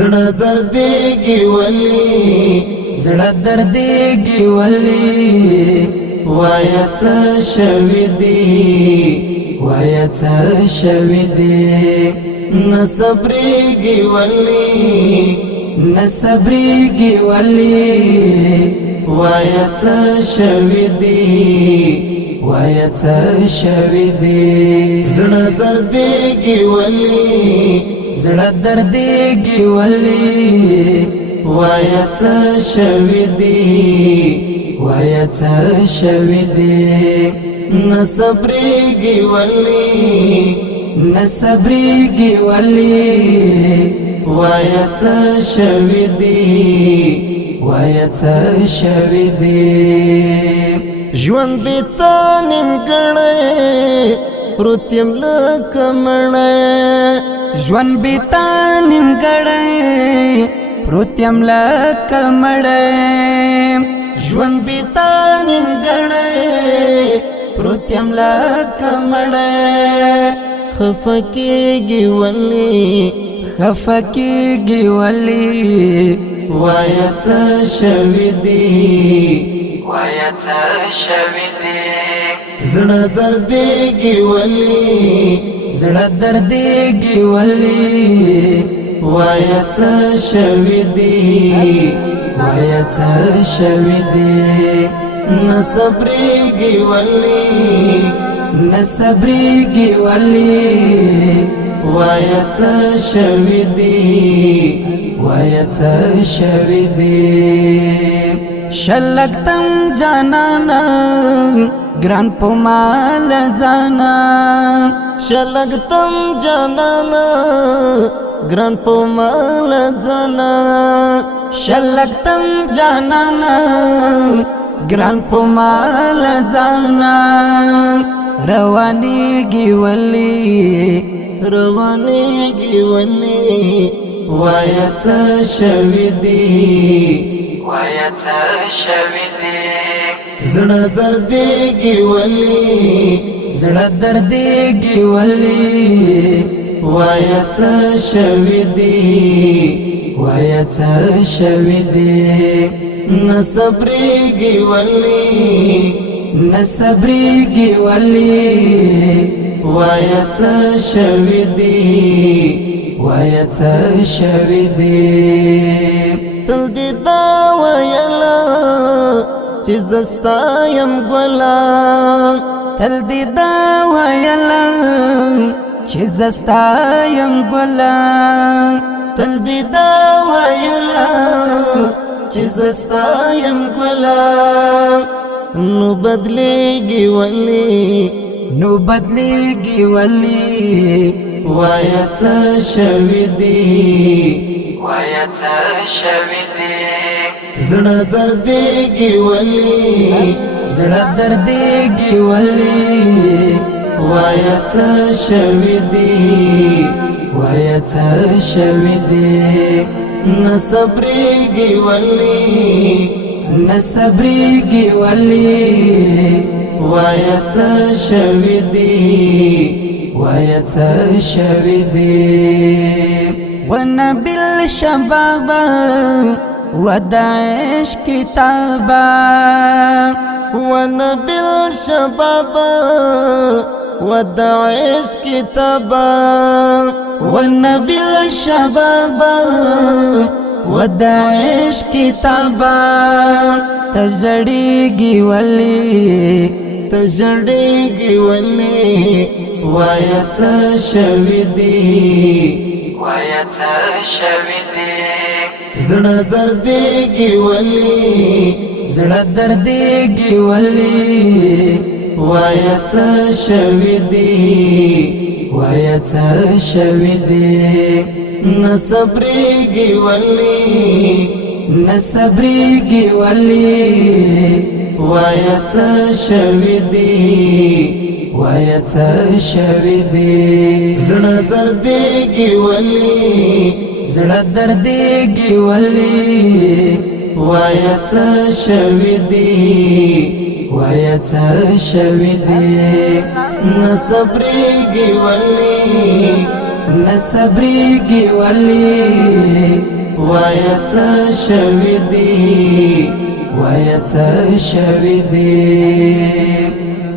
زړه دردېږي ولې زړه دردېږي ولې وایا څه شوي دي وایا څه شوي دي نه صبرېږي ولې نه صبرېږي ولې وایا څه شوي دي وایا څه شوي دي زړه دردېږي ولې زړه دردېږي ولې وایا څه شوي دي وایا څه شوي دي نه صبرېږي ولې نه صبرېږي ولې وایا څه شوي دي وایا څه شوي دي ژوند بې تا نیمګړی پروت یم لکه مړی ژوند بې تا نیمګړی پروت یم لکه مړی ژوند بې تا نیمګړی پروت یم لکه مړی خفه کېږي ولې خفه کېږي ولې وایا څه شوي دي وایا څه شوي دي زړه دردېږي ولې زړه دردېږي ولې وایا څه شوي دي وایا څه شوي دي نه صبرېږي ولې نه صبرېږي ولې وایا څه شوي دي وایا څه شوي دي شلګتم جانانا ګران په مال ځانا شلګتم جانانا ګران په مال ځانا شلګتم جانانا ګران په مال ځانا روانېږي ولې روانېږي ولې وایا څه شوي دي وایا څه شوي دي زړه دردېږي ولې زړه دردېږي ولې وایا څه شوي دي وایا څه شوي دي نه صبرېږي ولې نه صبرېږي ولې وایا څه شوي دي وایا څه شوي دي تل دې دا ویله چې زه ستا یم ګله تل دې دا ویله چې زه ستا یم ګله تل دې دا ویله چې زه ستا یم ګله نو بدلېږي ولې نو بدلېږي ولې وایا څه شوي دي وایا څه شوي دي زړه دردېږي ولې زړه دردېږي ولې وایا څه شوي دي وایا څه شوي دي نه صبرېږي ولې نه صبرېږي ولې وایا څه شوي دي وایا څه شوي دي ونبي الشباب ودعش كتابا ونبي الشباب ودعش كتابا ونبي الشباب ودعش كتابا تجړېږي ولې تجړېږي ولې وایا څه شوي دي وایا څه شوي دي زړه دردېږي ولې زړه دردېږي ولې وایا څه شوي دي وایا څه شوي دي نه صبرېږي ولې نه صبرېږي ولې وایا څه شوي دي وایا څه شوي دي زړه دردېږي ولې زړه دردېږي ولې وایا څه شوي دي وایا څه شوي دي نه صبرېږي ولې نه صبرېږي ولې شوي دي وایه څه شوي دي